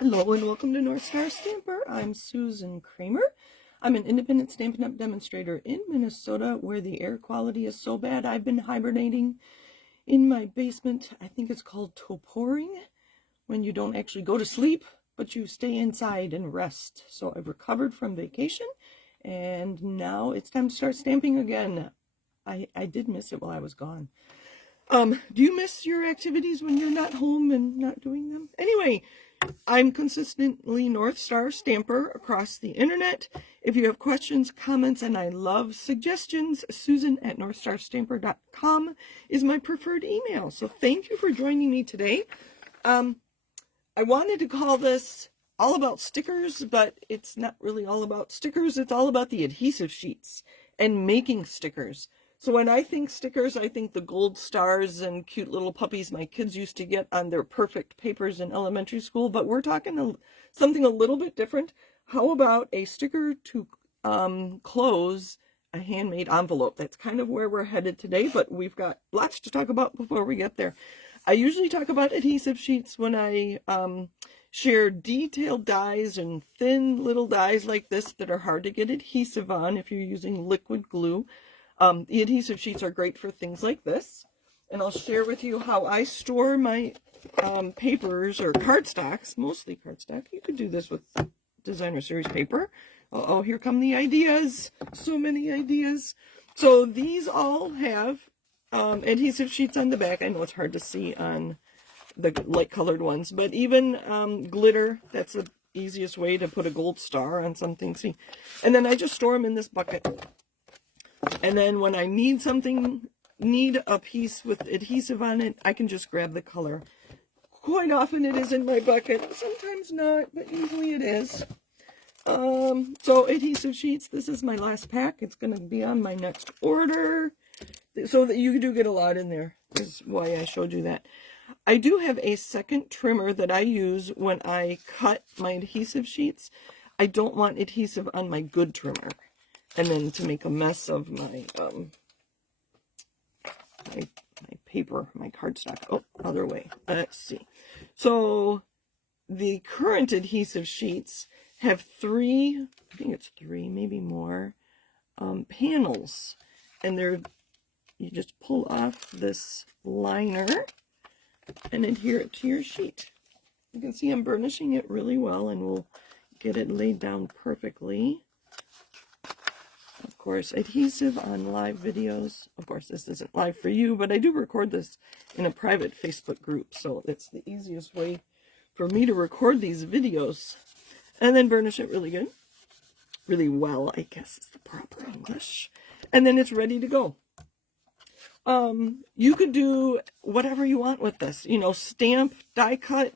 Hello and welcome to North Star Stamper. I'm Susan Kramer. I'm an independent Stampin' Up! Demonstrator in Minnesota where the air quality is so bad I've been hibernating in my basement. I think it's called toporing, when you don't actually go to sleep, but you stay inside and rest. So I've recovered from vacation and now it's time to start stamping again. I did miss it while I was gone. Do you miss your activities when you're not home and not doing them? Anyway, I'm consistently North Star Stamper across the internet. If you have questions, comments, and I love suggestions, Susan@northstarstamper.com is my preferred email. So thank you for joining me today. I wanted to call this all about stickers, but it's not really all about stickers. It's all about the adhesive sheets and making stickers. So when I think stickers, I think the gold stars and cute little puppies my kids used to get on their perfect papers in elementary school, but we're talking something a little bit different. How about a sticker to close a handmade envelope? That's kind of where we're headed today, but we've got lots to talk about before we get there. I usually talk about adhesive sheets when I share detailed dies and thin little dies like this that are hard to get adhesive on if you're using liquid glue. The adhesive sheets are great for things like this, and I'll share with you how I store my papers or cardstocks, mostly cardstock. You could do this with designer series paper. Oh, here come the ideas. So many ideas. So these all have adhesive sheets on the back. I know it's hard to see on the light colored ones, but even glitter, that's the easiest way to put a gold star on something. See, and then I just store them in this bucket. And then when I need a piece with adhesive on it, I can just grab the color. Quite often it is in my bucket, sometimes not, but usually it is. So adhesive sheets, this is my last pack. It's going to be on my next order. So that you do get a lot in there, is why I showed you that. I do have a second trimmer that I use when I cut my adhesive sheets. I don't want adhesive on my good trimmer. And then to make a mess of my my paper, my cardstock. Oh, other way. Let's see. So the current adhesive sheets have three, I think it's three, maybe more, panels. And you just pull off this liner and adhere it to your sheet. You can see I'm burnishing it really well, and we'll get it laid down perfectly. Of course, adhesive on live videos. Of course, this isn't live for you, but I do record this in a private Facebook group, so it's the easiest way for me to record these videos. And then burnish it really good. Really well, I guess is the proper English. And then it's ready to go. You could do whatever you want with this. You know, stamp, die cut,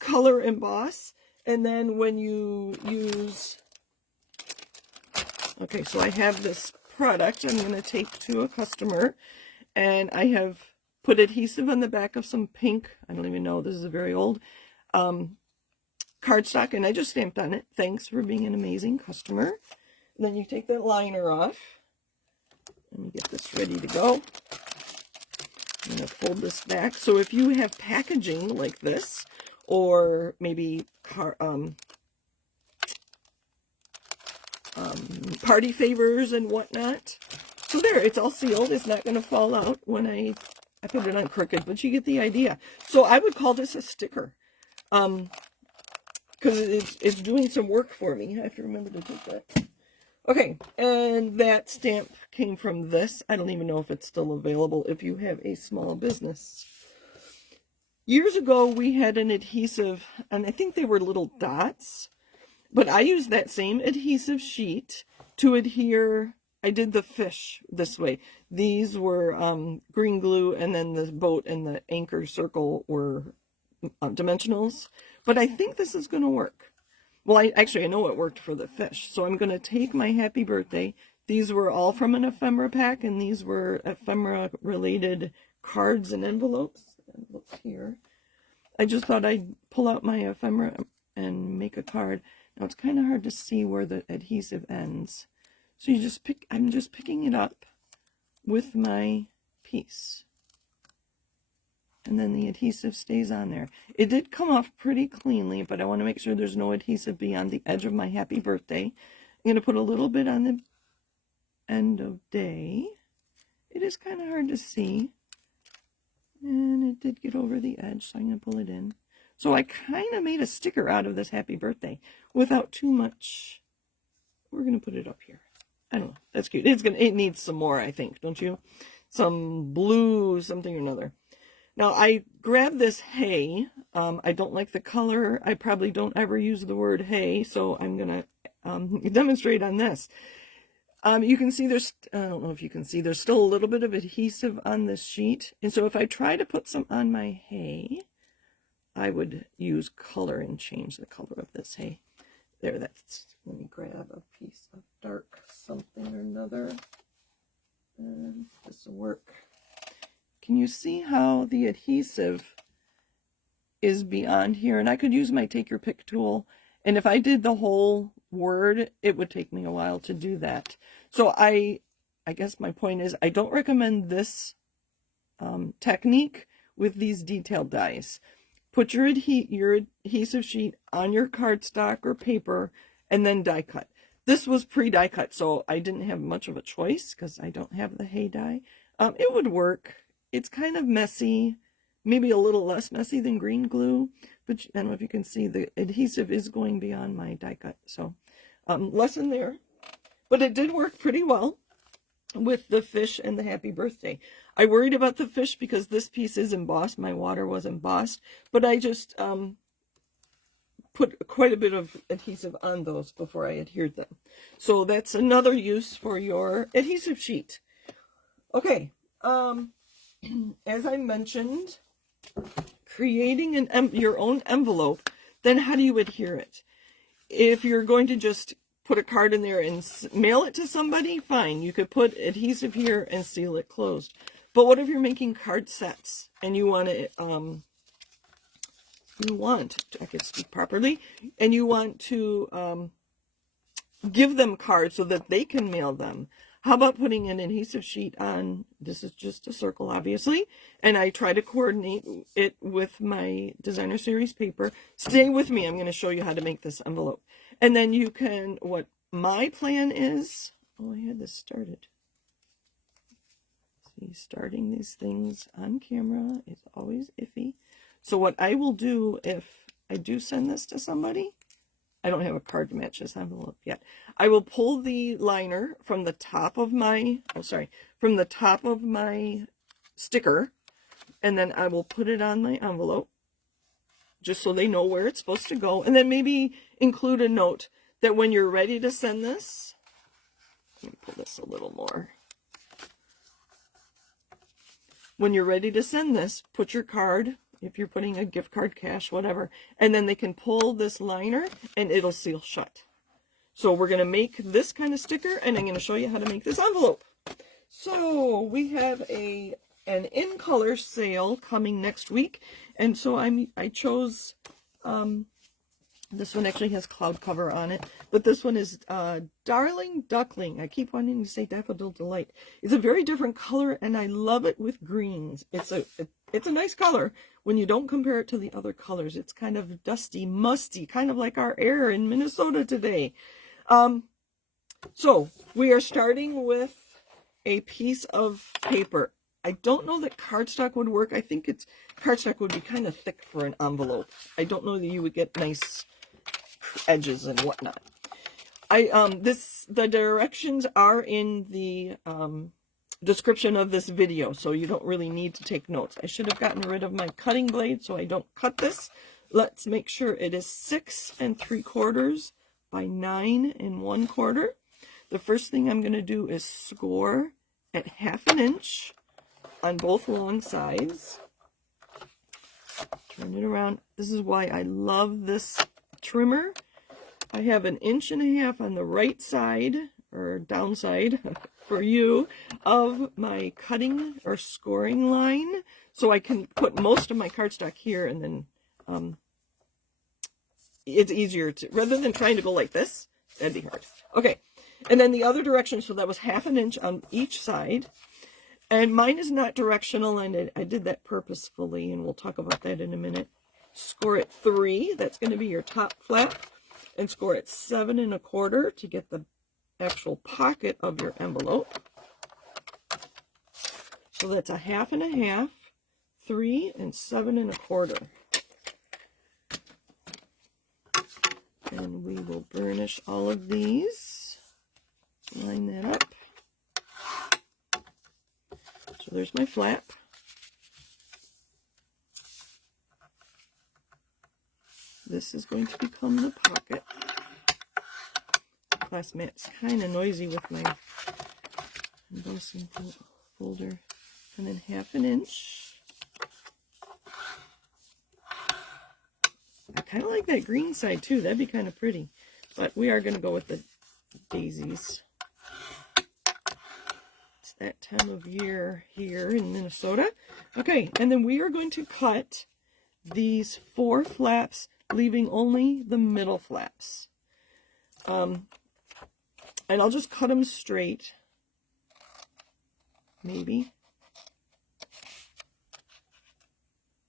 color, emboss. And then when you use... Okay, so I have this product I'm going to take to a customer, and I have put adhesive on the back of some pink, I don't even know, this is very old, cardstock, and I just stamped on it. Thanks for being an amazing customer. And then you take that liner off, and get this ready to go. I'm going to fold this back. So if you have packaging like this, or maybe party favors and whatnot. So there, it's all sealed. It's not going to fall out when I put it on crooked, but you get the idea. So I would call this a sticker, because it's doing some work for me. I have to remember to take that. Okay, and that stamp came from this. I don't even know if it's still available if you have a small business. Years ago, we had an adhesive, and I think they were little dots. But I used that same adhesive sheet to adhere. I did the fish this way. These were green glue, and then the boat and the anchor circle were dimensionals. But I think this is going to work. Well, I know it worked for the fish. So I'm going to take my happy birthday. These were all from an ephemera pack, and these were ephemera-related cards and envelopes. Look here. I just thought I'd pull out my ephemera and make a card. Now it's kind of hard to see where the adhesive ends. So I'm just picking it up with my piece. and then the adhesive stays on there. It did come off pretty cleanly, but I want to make sure there's no adhesive beyond the edge of my happy birthday. I'm going to put a little bit on the end of day. It is kind of hard to see, and it did get over the edge, so I'm going to pull it in. So I kind of made a sticker out of this happy birthday without too much. We're going to put it up here. I don't know. That's cute. It needs some more, I think, don't you? Some blue, something or another. Now, I grabbed this hay. I don't like the color. I probably don't ever use the word hay, so I'm going to demonstrate on this. You can see there's, I don't know if you can see, there's still a little bit of adhesive on this sheet. And so if I try to put some on my hay, I would use color and change the color of this hay. There, let me grab a piece of dark something or another. And this will work. Can you see how the adhesive is beyond here? And I could use my take your pick tool. And if I did the whole word, it would take me a while to do that. So I guess my point is I don't recommend this technique with these detailed dies. Put your adhesive sheet on your cardstock or paper and then die cut. This was pre-die cut, so I didn't have much of a choice because I don't have the hay dye. It would work. It's kind of messy, maybe a little less messy than green glue, but I don't know if you can see the adhesive is going beyond my die cut. So lesson there, but it did work pretty well with the fish and the happy birthday. I worried about the fish because this piece is embossed. My water was embossed, but I just put quite a bit of adhesive on those before I adhered them. So that's another use for your adhesive sheet. Okay, as I mentioned, creating your own envelope, then how do you adhere it? If you're going to just put a card in there and mail it to somebody, fine. You could put adhesive here and seal it closed. But what if you're making card sets and you want to, I can speak properly, and you want to give them cards so that they can mail them? How about putting an adhesive sheet on? This is just a circle, obviously, and I try to coordinate it with my designer series paper. Stay with me. I'm going to show you how to make this envelope. And then you can, what my plan is, I had this started. See, starting these things on camera is always iffy. So what I will do if I do send this to somebody, I don't have a card to match this envelope yet. I will pull the liner from the top of my, from the top of my sticker, and then I will put it on my envelope, just so they know where it's supposed to go. And then maybe include a note that when you're ready to send this, let me pull this a little more. When you're ready to send this, put your card, if you're putting a gift card, cash, whatever, and then they can pull this liner and it'll seal shut. So we're going to make this kind of sticker, and I'm going to show you how to make this envelope. So we have an in color sale coming next week, and so I chose this one actually has cloud cover on it, but this one is Darling Duckling. I keep wanting to say Daffodil Delight. It's a very different color, and I love it with greens. It's a nice color when you don't compare it to the other colors. It's kind of dusty, musty, kind of like our air in Minnesota today. So we are starting with a piece of paper. I don't know that cardstock would work. I think cardstock would be kind of thick for an envelope. I don't know that you would get nice edges and whatnot. The directions are in the description of this video, so you don't really need to take notes. I should have gotten rid of my cutting blade so I don't cut this. Let's make sure it is 6 3/4 by 9 1/4. The first thing I'm going to do is score at 1/2 inch on both long sides. Turn it around. This is why I love this trimmer. I have 1.5 inches on the right side, or downside for you, of my cutting or scoring line, so I can put most of my cardstock here, and then it's easier to, rather than trying to go like this, that'd be hard. Okay, and then the other direction, so that was 1/2 inch on each side. And mine is not directional, and I did that purposefully, and we'll talk about that in a minute. Score at 3, that's going to be your top flap, and score at 7 1/4 to get the actual pocket of your envelope. So that's a 1/2 and a 1/2, 3 and 7 1/4. And we will burnish all of these. Line that up. So there's my flap. This is going to become the pocket. Class mat's kind of noisy with my embossing folder. And then 1/2 inch. I kind of like that green side too. That'd be kind of pretty. But we are going to go with the daisies. It's that time of year here in Minnesota. Okay, and then we are going to cut these 4 flaps, leaving only the middle flaps. And I'll just cut them straight. Maybe.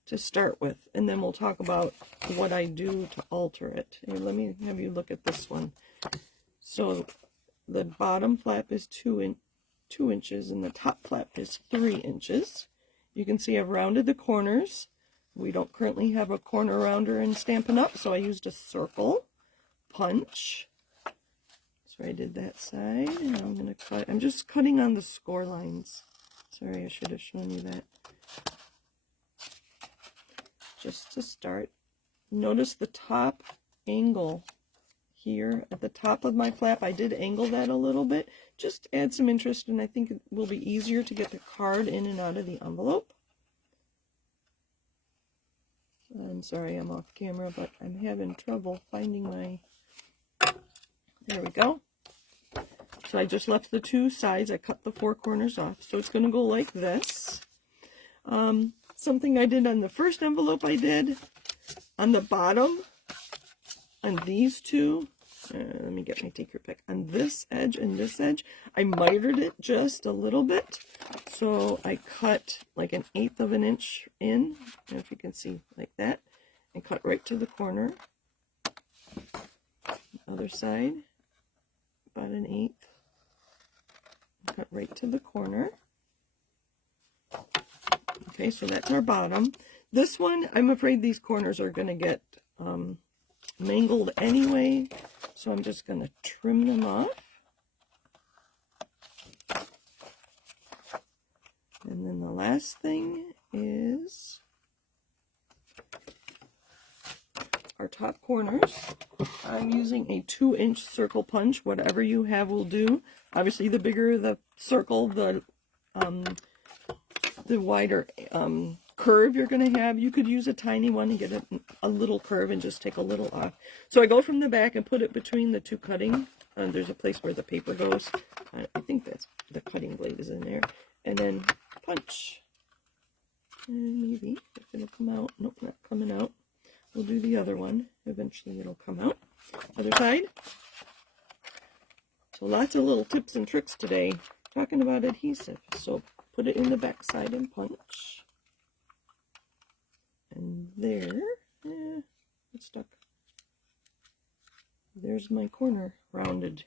To start with, and then we'll talk about what I do to alter it. Here, let me have you look at this one. So the bottom flap is 2 inches and the top flap is 3 inches. You can see I've rounded the corners. We don't currently have a corner rounder in Stampin' Up, so I used a circle punch. So I did that side, and I'm going to cut. I'm just cutting on the score lines. Sorry, I should have shown you that. Just to start, notice the top angle here at the top of my flap. I did angle that a little bit, just to add some interest, and I think it will be easier to get the card in and out of the envelope. I'm sorry I'm off camera, but I'm having trouble finding my... There we go. So I just left the 2 sides. I cut the 4 corners off, so it's going to go like this. Something I did on the first envelope I did, on the bottom, on these 2, let me get my take your pick, on this edge and this edge, I mitered it just a little bit, so I cut like 1/8 of an inch in, if you can see, like that, and cut right to the corner. Other side, about 1/8, cut right to the corner. Okay, so that's our bottom. This one, I'm afraid these corners are going to get mangled anyway, so I'm just going to trim them off. And then the last thing is our top corners. I'm using a 2-inch circle punch. Whatever you have will do. Obviously, the bigger the circle, the wider curve you're going to have. You could use a tiny one and get a little curve and just take a little off. So I go from the back and put it between the 2 cutting. There's a place where the paper goes. I think that's the cutting blade is in there. And then punch. And maybe if it'll come out. Nope, not coming out. We'll do the other one. Eventually it'll come out. Other side. So lots of little tips and tricks today talking about adhesive. So put it in the back side and punch. And there, it's stuck. There's my corner rounded.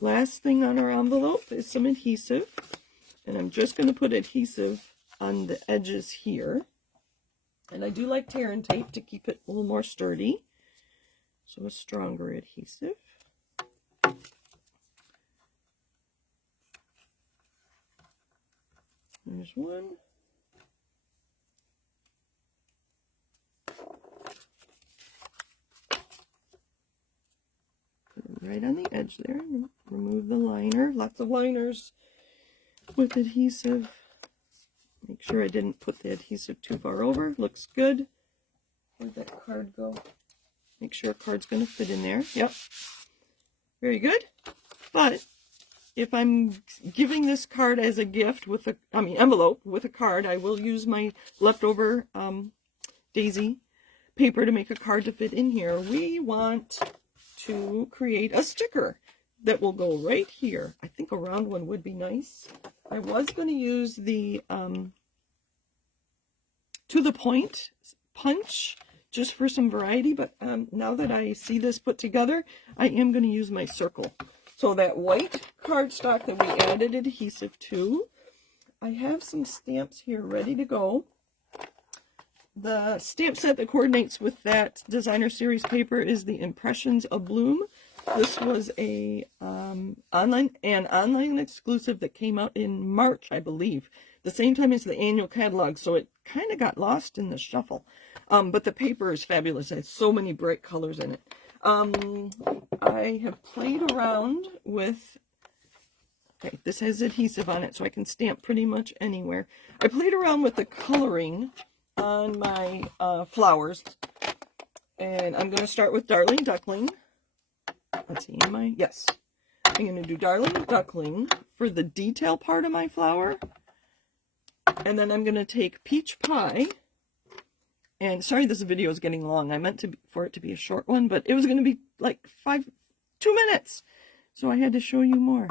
Last thing on our envelope is some adhesive. And I'm just going to put adhesive on the edges here. And I do like tear and tape to keep it a little more sturdy. So a stronger adhesive. There's one. Put it right on the edge there. Remove the liner. Lots of liners with adhesive. Make sure I didn't put the adhesive too far over. Looks good. Where'd that card go? Make sure a card's going to fit in there. Yep. Very good. But if I'm giving this card as a gift with a, envelope with a card, I will use my leftover daisy paper to make a card to fit in here. We want to create a sticker. that will go right here. I think a round one would be nice. I was going to use the to the point punch just for some variety, but now that I see this put together, I am going to use my circle. So that white cardstock that we added adhesive to, I have some stamps here ready to go. The stamp set that coordinates with that designer series paper is the Impressions of Bloom. This was a online exclusive that came out in March, I believe, the same time as the annual catalog, so it kind of got lost in the shuffle. But the paper is fabulous. It has so many bright colors in it. I have played around with, okay, this has adhesive on it, so I can stamp pretty much anywhere. I played around with the coloring on my flowers, and I'm going to start with Darling Duckling. Let's see, yes. I'm going to do Darling Duckling for the detail part of my flower, and then I'm going to take Peach Pie, and sorry this video is getting long. I meant for it to be a short one, but it was going to be like 2 minutes, so I had to show you more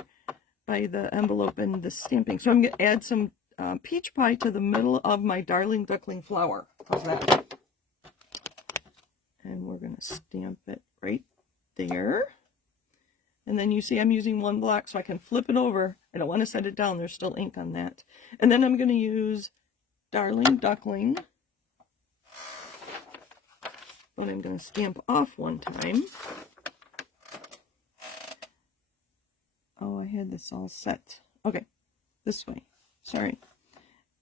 by the envelope and the stamping. So I'm going to add some Peach Pie to the middle of my Darling Duckling flower. How's that? And we're going to stamp it right there. And then you see I'm using one block so I can flip it over. I don't want to set it down. There's still ink on that. And then I'm going to use Darling Duckling. But I'm going to stamp off one time. Oh, I had this all set. Okay, this way. Sorry.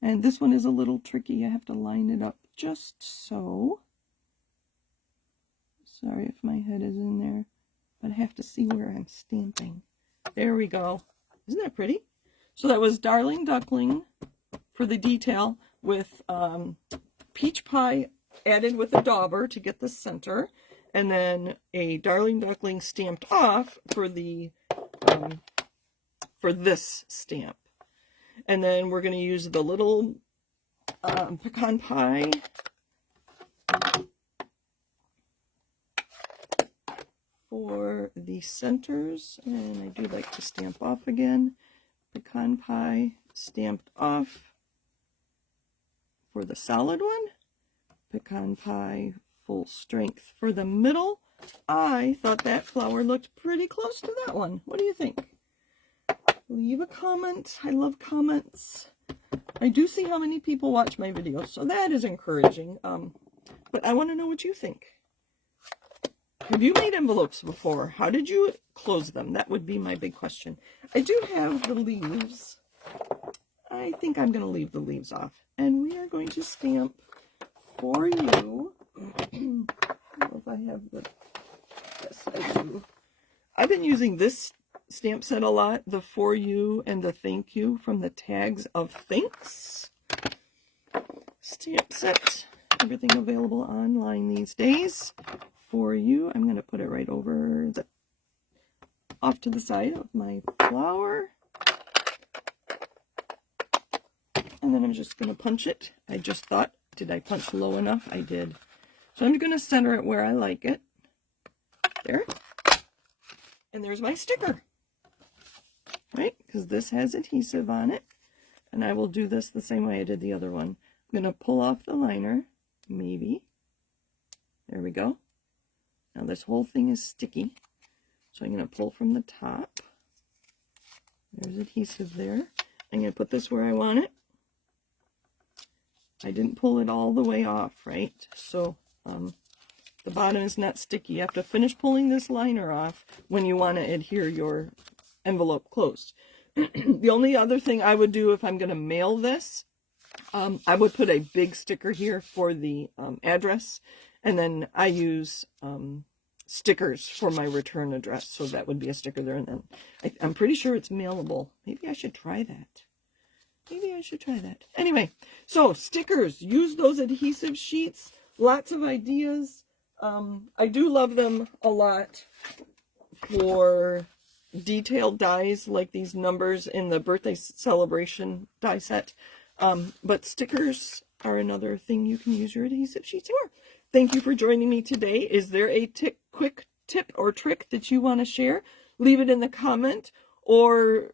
And this one is a little tricky. I have to line it up just so. Sorry if my head is in there, but I have to see where I'm stamping. There we go. Isn't that pretty? So that was Darling Duckling for the detail with Peach Pie added with a dauber to get the center, and then a Darling Duckling stamped off for the for this stamp. And then we're going to use the little pecan pie for the centers, and I do like to stamp off again. Pecan pie stamped off for the solid one. Pecan pie full strength for the middle. I thought that flower looked pretty close to that one. What do you think? Leave a comment. I love comments. I do see how many people watch my videos, so that is encouraging. But I want to know what you think. Have you made envelopes before? How did you close them? That would be my big question. I do have the leaves. I think I'm going to leave the leaves off. And we are going to stamp For You. I don't know if I have the... Yes, I do. I've been using this stamp set a lot, the For You and the Thank You from the Tags of Thanks stamp set. Everything available online these days. For You, I'm going to put it right over off to the side of my flower, and then I'm just going to punch it. I just thought, did I punch low enough? I did. So I'm going to center it where I like it. There. And there's my sticker. Right? Because this has adhesive on it. And I will do this the same way I did the other one. I'm going to pull off the liner. Maybe. There we go. Now this whole thing is sticky. So I'm going to pull from the top. There's adhesive there. I'm going to put this where I want it. I didn't pull it all the way off, right? So the bottom is not sticky. You have to finish pulling this liner off when you want to adhere your envelope closed. The only other thing I would do if I'm going to mail this, I would put a big sticker here for the address, and then I use stickers for my return address, so that would be a sticker there. And then I'm pretty sure it's mailable. Maybe I should try that. Maybe I should try that. Anyway, so stickers. Use those adhesive sheets. Lots of ideas. I do love them a lot for detailed dies like these numbers in the birthday celebration die set. But stickers are another thing you can use your adhesive sheets for. Thank you for joining me today. Is there a quick tip or trick that you want to share? leave it in the comment or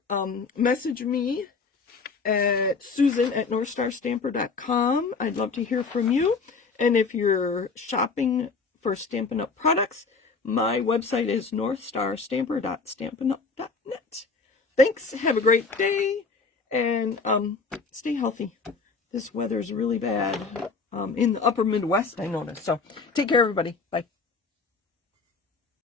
message me at susan@northstarstamper.com. I'd love to hear from you. And if you're shopping for Stampin' Up! Products, my website is northstarstamper.stampinup.net. Thanks. Have a great day. And stay healthy. This weather is really bad in the upper Midwest, I noticed. So take care, everybody. Bye.